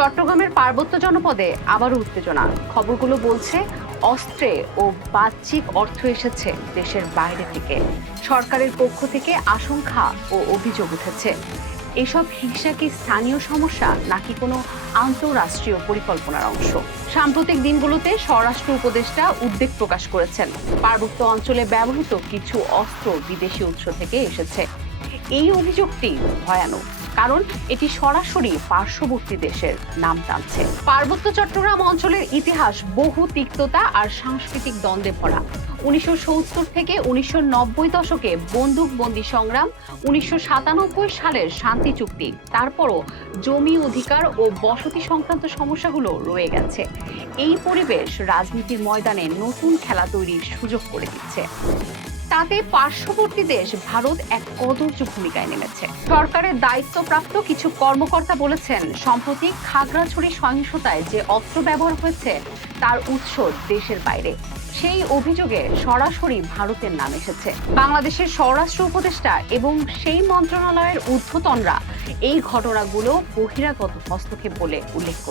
চট্টগ্রামের পার্বত্য জনপদে আবারও উত্তেজনা। খবরগুলো বলছে অস্ত্রে ও বাহ্যিক অর্থ এসেছে দেশের বাইরে থেকে। সরকারের পক্ষ থেকে আশঙ্কা ও অভিযোগ উঠেছে, এসব হিংসা কি স্থানীয় সমস্যা নাকি কোনো আন্তঃরাষ্ট্রীয় পরিকল্পনার অংশ? সাম্প্রতিক দিনগুলোতে স্বরাষ্ট্র উপদেষ্টা উদ্বেগ প্রকাশ করেছেন, পার্বত্য অঞ্চলে ব্যবহৃত কিছু অস্ত্র বিদেশি উৎস থেকে এসেছে। এই অভিযোগটি ভয়ানক, কারণ এটি সরাসরি পার্শ্ববর্তী দেশের নাম টানছে। পার্বত্য চট্টগ্রাম অঞ্চলের ইতিহাস বহু তিক্ততা আর সাংস্কৃতিক দ্বন্দ্বে ভরা। 1970 থেকে 1990 দশকে বন্দুকবন্দি সংগ্রাম, 1997 সালের শান্তি চুক্তি, তারপরও জমি অধিকার ও বসতি সংক্রান্ত সমস্যাগুলো রয়ে গেছে। এই পরিবেশ রাজনীতির ময়দানে নতুন খেলা তৈরির সুযোগ করে দিচ্ছে। তাতে পার্শ্ববর্তী দেশ ভারত এক কদর্য ভূমিকায় নেমেছে। সরকারের দায়িত্বপ্রাপ্ত কিছু কর্মকর্তা বলেছেন, সম্প্রতি খাগড়াছড়ি সহিংসতায় যে অস্ত্র ব্যবহার হয়েছে তার উৎস দেশের বাইরে। সেই অভিযোগে সরাসরি ভারতের নাম এসেছে। বাংলাদেশের স্বরাষ্ট্র উপদেষ্টা এবং সেই মন্ত্রণালয়ের ঊর্ধ্বতনরা এই ঘটনাগুলো বহিরাগত হস্তক্ষেপ বলে উল্লেখ করেছেন।